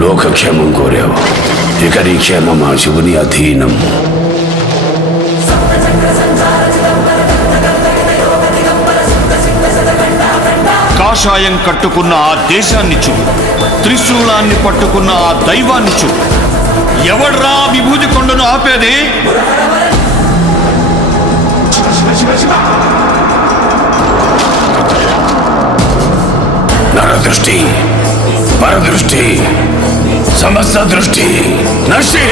లోకక్షేమం కోరావు. ఇక నీ క్షేమం ఆ శివుని అధీనం. కాషాయం కట్టుకున్న ఆ దేశాన్ని చూడు. త్రిశూలాన్ని పట్టుకున్న ఆ దైవాన్ని చూడు. ఎవడ్రా విభూతి కొండను ఆపేది? నరదృష్టి పరదృష్టి. సమస్త దృష్టి నశి